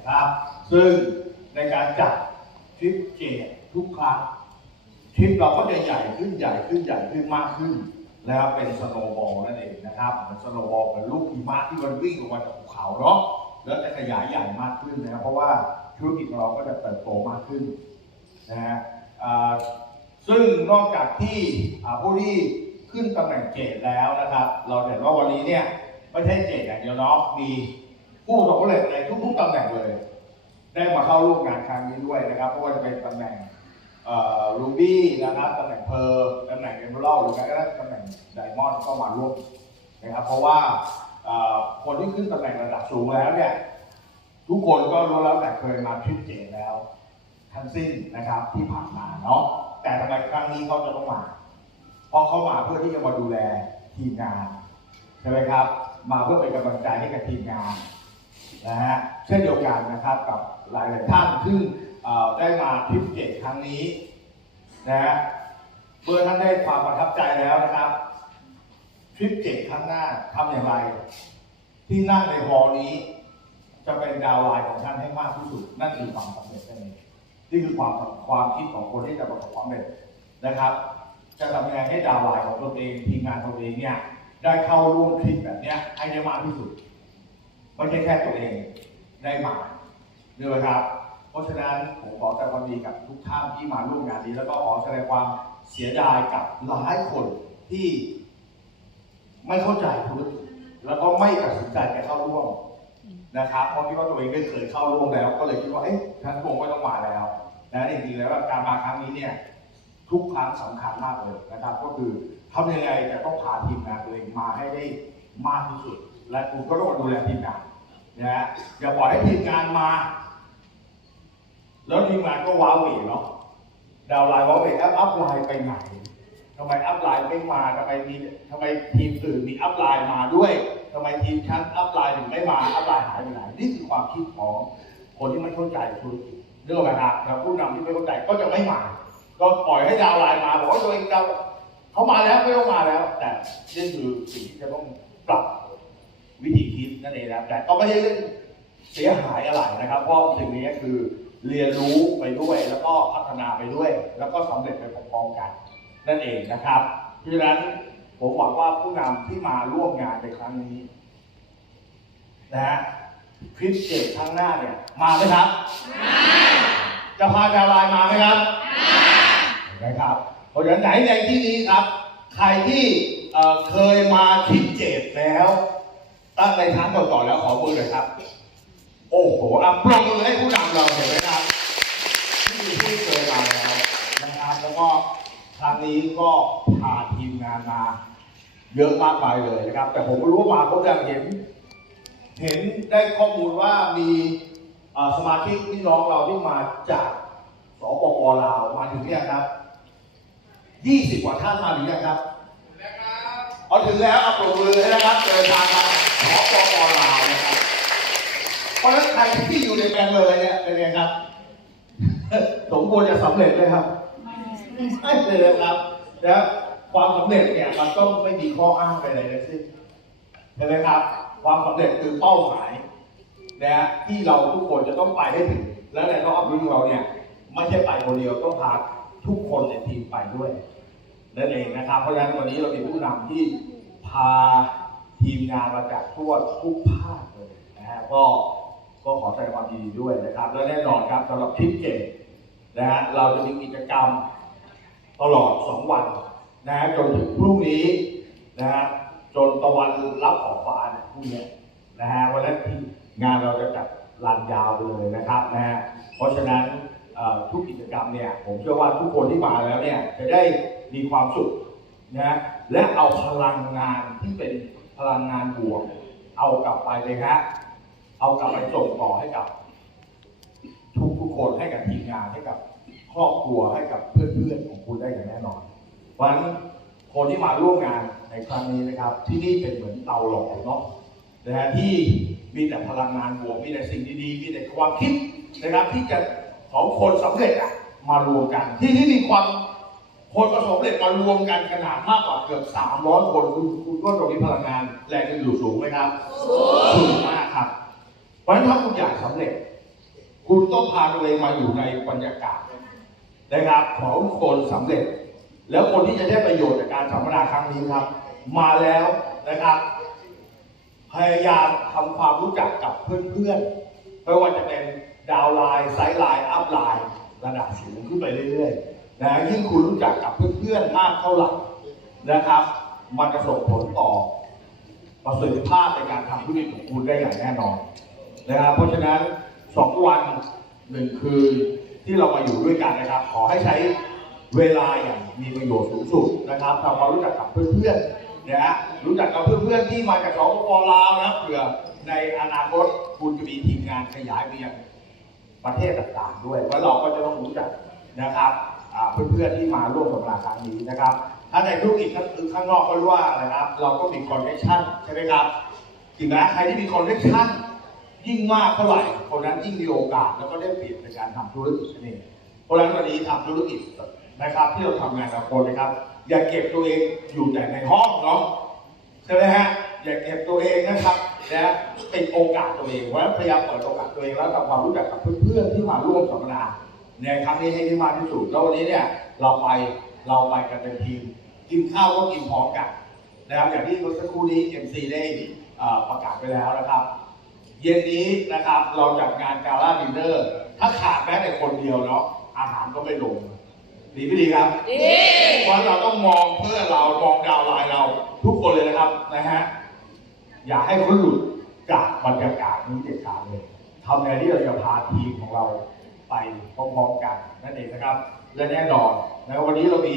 นะครับ ซึ่งในการจัดทริปเจดทุกครั้งทริปเราก็จะใหญ่ขึ้นใหญ่ขึ้นใหญ่ขึ้นมากขึ้นแล้วเป็นสโนว์บอลนั่นเองนะครับเหมือนสโนว์บอลเป็นลูกหิมะที่มันวิ่งลงมาจากภูเขาเนาะแล้วจะขยายใหญ่มากขึ้นนะเพราะว่าธุรกิจของเราก็จะเติบโตมากขึ้นนะฮะซึ่งนอกจากที่อาผู้ที่ขึ้นตำแหน่งเจดแล้วนะครับ เราเห็นว่าวันนี้เนี่ยไม่ใช่เจดอย่างเดียวเนาะมี ผู้ประสบความสำเร็จในทุกๆตำแหน่งเลย ได้มาเข้าร่วมงานครั้งนี้ด้วยนะครับเพราะว่าจะเป็นตำแหน่งรูบี้นะครับตำแหน่งเพอร์ตำแหน่งเอมเบอร์หรือแม้กระทั่งตำแหน่งไดมอนด์ก็มาร่วมนะครับ เพราะว่าคนที่ขึ้นตำแหน่งระดับสูงแล้วเนี่ยทุกคนก็รู้แล้วแต่เคยมาทริปเจแล้วทั้งสิ้นนะครับที่ผ่านมาเนาะแต่ทำไมครั้งนี้เขาจะต้องมาเพราะเขามาเพื่อที่จะมาดูแลทีมงานใช่ไหมครับ มาเพื่อเป็นกำลังใจให้กับทีมงาน นะฮะเช่นเดียวกันนะครับกับหลายๆท่านซึ่งเอ่อได้มาทริปเกตครั้งนี้นะฮะเมื่อท่านได้ความประทับใจแล้วนะครับทริปเกตครั้งหน้าทำอย่างไร ที่นั่งในฮอลนี้ จะเป็นดาวไลน์ของท่านให้มากที่สุด นั่นคือความสำเร็จนั่นเองนี่คือความความคิดของคนที่จะประสบความสำเร็จนะครับ จะทำยังไงให้ดาวไลน์ของตัวเองทีมงานตัวเองเนี่ยได้เข้าร่วมทริปแบบเนี้ยให้ได้มากที่สุด ไม่ใช่แค่ตัวเองได้มาด้วยครับ เพราะฉะนั้นผมขอแสดงความดีกับทุกท่านที่มาร่วมงานนี้ แล้วก็ขอแสดงความเสียดายกับหลายคนที่ไม่เข้าใจธุรกิจแล้วก็ไม่ตัดสินใจไปเข้าร่วมนะครับเพราะคิดว่าตัวเองได้เคยเข้าร่วมแล้ว ก็เลยคิดว่าเอ๊ะฉันคงไม่ต้องมาแล้วนะจริงๆแล้วการมาครั้งนี้เนี่ยทุกครั้งสำคัญมากเลยนะครับ ก็คือทำยังไงจะต้องพาทีมงานตัวเองมาให้ได้มากที่สุด และคุณก็ต้องดูแลทีมงาน นะฮะอย่าปล่อยให้ทีมงานมา แล้วทีมงานก็ว้าเหวเนาะดาวไลน์ว้าเหวแล้วอัพไลน์ไปไหนทำไมอัพไลน์ไม่มาทำไมมีทำไมทีมอื่นมีอัพไลน์มาด้วยทำไมทีมชั้นอัพไลน์ถึงไม่มาอัพไลน์หายไปไหนนี่คือความคิดของคนที่ไม่เข้าใจธุรกิจเรื่องอะไรครับแล้วผู้นำที่ไม่เข้าใจก็จะไม่มา ก็ปล่อยให้ดาวไลน์มาบอกว่าตัวเองเราเขามาแล้วไม่ต้องมาแล้ว แต่นี่คือสิ่งที่จะต้องปรับ วิธีคิดนั่นเองนะครับแต่ก็ไม่ใช่เรื่องเสียหายอะไรนะครับเพราะสิ่งนี้คือเรียนรู้ไปด้วยแล้วก็พัฒนาไปด้วย แล้วก็สำเร็จไปพร้อมๆกัน นั่นเองนะครับเพราะฉะนั้นผมหวังว่าผู้นำที่มาร่วมงานในครั้งนี้นะฮะคลิปเจ็ดครั้งหน้าเนี่ยมาไหมครับจะพาดาวน์ไลน์มาไหมครับนะครับเพราะฉะนั้นไหนในที่นี้ครับ ใครที่เอ่อเคยมาทริปเจ็ดแล้ว ตั้งในครั้งก่อนๆแล้วขอมือหน่อยครับ โอ้โหอะปรบมือให้ผู้นำเราเห็นไหมครับที่ที่เคยมาแล้วนะครับ แล้วก็ครั้งนี้ก็พาทีมงานมา เยอะมากมายเลยนะครับ แต่ผมไม่รู้ว่ามาเขาจะเห็น เห็นได้ข้อมูลว่ามีสมาชิกพี่น้องเราที่มาจากสปปลาวมาถึงเนี่ยครับ 20 กว่าท่านมาหรือยังครับ เอาถึงแล้วเอาปรบมือให้นะครับเดินทางมาสปปลาวนะครับเพราะฉะนั้นใครที่อยู่ในแบงค์เลยเนี่ยเป็นไงครับสมควรจะสำเร็จไหมครับไม่เลยนะครับแล้วความสำเร็จเนี่ยมันต้องไม่มีข้ออ้างใดๆทั้งสิ้นใช่ไหมครับ ความสำเร็จคือเป้าหมายนะฮะที่เราทุกคนจะต้องไปให้ถึง และในรอบรุ่ของเราเนี่ยไม่ใช่ไปคนเดียวต้องพาทุกคนในทีมไปด้วย นั่นเองนะครับ เพราะฉะนั้นวันนี้เรามีผู้นำที่พาทีมงานมาจากทั่วทุกภาคเลยนะฮะก็ก็ขอแสดงความยินดีด้วยนะครับ และแน่นอนครับสำหรับทิปเก่งนะฮะเราจะมีกิจกรรมตลอด 2 วันนะฮะจนถึงพรุ่งนี้นะฮะจนตะวันรับขอบฟ้าเนี่ยพรุ่งนี้นะฮะวันนั้นที่งานเราจะจัดลานยาวไปเลยนะครับนะฮะเพราะฉะนั้นทุกกิจกรรมเนี่ยผมเชื่อว่าทุกคนที่มาแล้วเนี่ยจะได้ มีความสุขนะและเอาพลังงานที่เป็นพลังงานบวก เอากลับไปเลยฮะเอากลับไปส่งต่อให้กับ ทุกทุกคนให้กับทีมงานให้กับครอบครัวให้กับเพื่อนๆของคุณได้อย่างแน่นอนเพราะฉะนั้นคนที่มาร่วมงานในครั้งนี้นะครับ ที่นี่เป็นเหมือนเตาหลอมเนาะนะฮะที่มีแต่พลังงานบวกมีแต่สิ่งดีๆ มีแต่ความคิดนะครับที่จะของคนสำเร็จอะมารวมกัน ที่นี่มีความ คนประสบความสำเร็จมารวมกันขนาดมากกว่าเกือบ 300 คนคุณคุณก็ตรงนี้พลังงานแรงกันอยู่สูงไหมครับ สูงมากครับ เพราะฉะนั้นถ้าคุณอยากสำเร็จ คุณต้องพาตัวเองมาอยู่ในบรรยากาศนะครับของคนสำเร็จ แล้วคนที่จะได้ประโยชน์จากการสัมมนาครั้งนี้ครับ มาแล้วนะครับ พยายามทำความรู้จักกับเพื่อนๆไม่ว่าจะเป็นดาวไลน์ไซด์ไลน์อัพไลน์ระดับสูงขึ้นไปเรื่อยๆ นะยิ่งคุณรู้จักกับเพื่อนๆมากเท่าไหร่นะครับ มันจะส่งผลต่อประสิทธิภาพในการทำธุรกิจของคุณได้อย่างแน่นอนนะครับเพราะฉะนั้นสองวันหนึ่งคืนที่เรามาอยู่ด้วยกันนะครับ ขอให้ใช้เวลาอย่างมีประโยชน์สูงสุดนะครับทำความรู้จักกับเพื่อนๆนะฮะรู้จักกับเพื่อนๆที่มาจากสปปลาวนะเผื่อในอนาคตคุณจะมีทีมงานขยายไปยังประเทศต่างๆด้วยว่าเราก็จะต้องรู้จักนะครับ เพื่อนๆที่มาร่วมสัมมนาครั้งนี้นะครับ ถ้าในธุรกิจก็คือข้างนอกก็รู้ว่านะครับ เราก็มีคอนเนคชั่นใช่ไหมครับจริงไหมใครที่มีคอนเนคชั่นยิ่งมากเท่าไหร่คนนั้นยิ่งมีโอกาสแล้วก็ได้เปรียบในการทำธุรกิจนั่นเองเพราะฉะนั้นวันนี้ทำธุรกิจนะครับ ที่เราทำงานกับคนนะครับ อย่าเก็บตัวเองอยู่แต่ในห้องเนาะใช่ไหมฮะอย่าเก็บตัวเองนะครับนะเป็นโอกาสตัวเองว่าพยายามเปิดโอกาสตัวเองแล้วทำความรู้จักกับเพื่อนๆที่มาร่วมสัมมนา ในครั้งนี้ให้ได้มากที่สุดแล้ววันนี้เนี่ยเราไปเราไปกันเป็นทีมกินข้าวก็กินพร้อมกันนะครับอย่างที่เมื่อสักครู่นี้ MC ได้เอ่อประกาศไปแล้วนะครับ เย็นนี้นะครับเราจัดงานกาล่าดินเนอร์ ถ้าขาดแม้แต่คนเดียวเนาะอาหารก็ไม่ลงดีไม่ดีครับดีเพราะเราต้องมองเพื่อนเรามองดาวไลน์เราทุกคนเลยนะครับนะฮะอย่าให้เขาหลุดจากบรรยากาศนี้เด็ดขาดเลยทำไงที่เราจะพาทีมของเรา ไปพร้อมๆกันนั่นเองนะครับ และแน่นอนนะวันนี้เรามี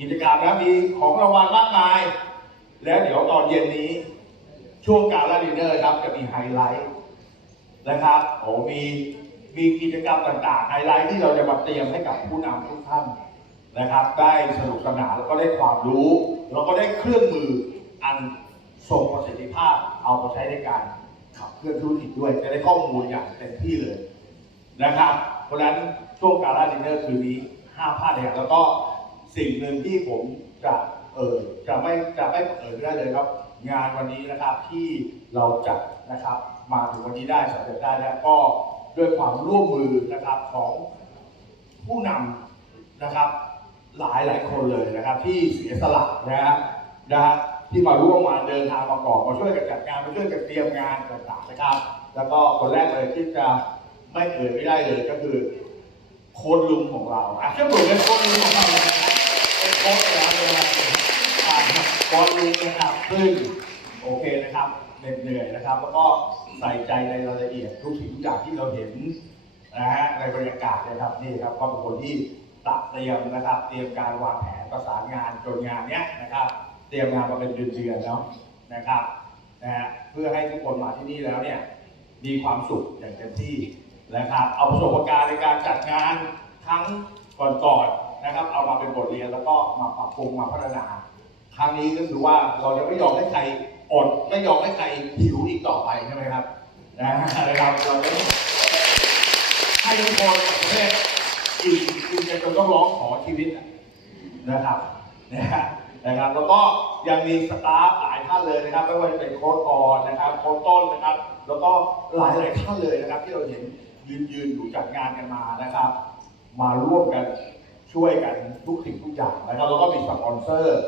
กิจกรรมนะมีของรางวัลมากมาย แล้วเดี๋ยวตอนเย็นนี้ช่วงการลาดินเนอร์ครับจะมีไฮไลท์นะครับโอ้มีมีกิจกรรมต่างๆไฮไลท์ที่เราจะมาเตรียมให้กับผู้นำทุกท่านนะครับ ได้สนุกสนานแล้วก็ได้ความรู้แล้วก็ได้เครื่องมืออันทรงประสิทธิภาพเอามาใช้ในการขับเคลื่อนธุรกิจด้วยจะได้ข้อมูลอย่างเต็มที่เลย นะครับ เพราะฉะนั้นช่วงการ่าดินเนอร์คืนนี้ห้ามพลาดเลยแล้วก็สิ่งหนึ่งที่ผมจะเออจะไม่จะไม่เอ่ยได้เลยครับ งานวันนี้นะครับที่เราจัดนะครับ มาถึงวันนี้ได้สำเร็จได้แล้วก็ด้วยความร่วมมือนะครับของผู้นำนะครับหลายหลายคนเลยนะครับ ที่เสียสละนะฮะนะฮะที่มาร่วมมาเดินทางมาก่อนมาช่วยกันจัดงานมาช่วยกันเตรียมงานต่างๆนะครับ แล้วก็คนแรกเลยที่จะ ไม่เอ่ยไม่ได้เลยก็คือ โค้ดลุงของเราอะเชื่อมโยงเป็นโค้ดลุงของเราเลยนะเป็นโค้ดแล้วเลยนะอ่าโค้ดลุงนะครับซึ่งโอเคนะครับเหน็ดเหนื่อยนะครับ แล้วก็ใส่ใจในรายละเอียดทุกสิ่งทุกอย่างที่เราเห็นนะฮะในบรรยากาศนะครับนี่ครับก็เป็นคนที่ตัดเตรียมนะครับ เตรียมการวางแผนประสานงานจนงานเนี้ยนะครับ เตรียมงานมาเป็นเดือนๆแล้วนะครับนะฮะเพื่อให้ทุกคนมาที่นี่แล้วเนี่ยมีความสุขอย่างเต็มที่ นะครับ เอาประสบการณ์ในการจัดงานครั้งก่อนๆนะครับ เอามาเป็นบทเรียนแล้วก็มาปรับปรุงมาพัฒนาครั้งนี้ก็คือว่าเราจะไม่ยอมให้ใครอดไม่ยอมให้ใครหิวอีกต่อไปใช่ไหมครับนะครับเราจะให้ทุกคนประเทศกินกินจนต้องร้องขอชีวิตนะครับนะฮะนะครับแล้วก็ยังมีสตาฟหลายท่านเลยนะครับ ไม่ว่าจะเป็นโค้ชกรนนะครับโค้ชต้นนะครับ แล้วก็หลายหลายท่านเลยนะครับ ที่เราเห็น ยืนยืนอยู่จัดงานกันมานะครับ มาร่วมกันช่วยกันทุกสิ่งทุกอย่างนะครับแล้วก็มีสปอนเซอร์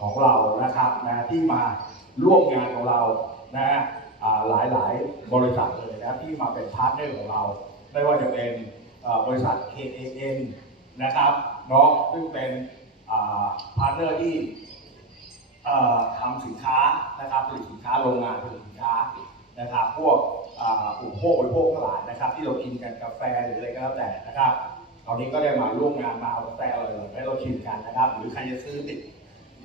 ของเรานะครับนะที่มาร่วมงานของเรานะฮะหลายหลายบริษัทเลยนะที่มาเป็นพาร์ทเนอร์ของเรา ไม่ว่าจะเป็นบริษัท KAN นะครับเนาะซึ่งเป็นพาร์ทเนอร์ที่ทำสินค้านะครับผลิตสินค้าโรงงานผลิตสินค้า นะครับ พวกอ่าอุปโภคบริโภคทั้งหลายนะครับ ที่เรากินกันกาแฟหรืออะไรก็แล้วแต่นะครับตอนนี้ก็ได้มาร่วมงานมาเอากาแฟอร่อยๆให้เราชิมกันนะครับ หรือใครจะซื้อติด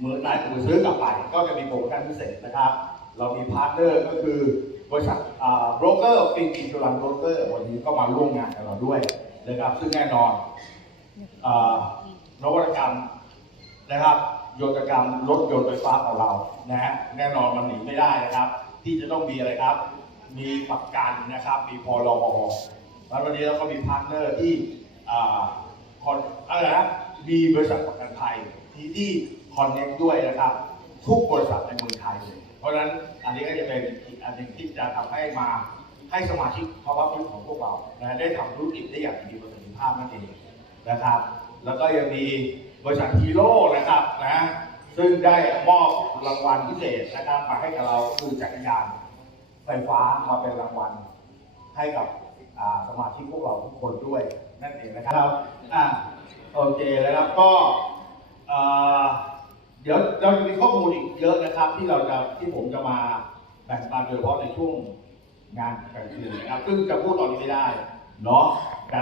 มือไหนมือซื้อกลับไป ก็จะมีโปรโมชั่นพิเศษนะครับ เรามีพาร์ทเนอร์ก็คือบริษัทโบรกเกอร์ฟินอินชูรันโบรกเกอร์วันนี้ก็มาร่วมงานกับเราด้วยนะครับ ซึ่งแน่นอนนวัตกรรมนะครับ โยนกรรมรถยนต์ไฟฟ้าของเรานะฮะแน่นอนมันหนีไม่ได้นะครับ ที่จะต้องมีอะไรครับ มีประกันนะครับ มีพรบแล้ววันนี้เราก็มีพาร์ทเนอร์ที่อ่าคอนอะไรนะมีบริษัทประกันภัยที่ที่คอนเน็กด้วยนะครับ ทุกบริษัทในเมืองไทยเลยเพราะฉะนั้นอันนี้ก็จะเป็นอีกอันหนึ่งที่จะทำให้มาให้สมาชิกภาวะพื้นของพวกเรานะได้ทำธุรกิจได้อย่างมีประสิทธิภาพนั่นเองนะครับ แล้วก็ยังมีบริษัทฮีโร่นะครับนะ ซึ่งได้มอบรางวัลพิเศษนะครับมาให้กับเราก็คือจักรยานไฟฟ้ามาเป็นรางวัลให้กับอาสมาชิกพวกเราทุกคนด้วยนั่นเองนะครับอ่าโอเคแล้วครับก็เอ่อเดี๋ยวเราจะมีข้อมูลอีกเยอะนะครับ ที่เราจะที่ผมจะมาแบ่งปันโดยเฉพาะในช่วงงานกลางคืนนะครับ ซึ่งจะพูดตอนนี้ไม่ได้เนาะแต่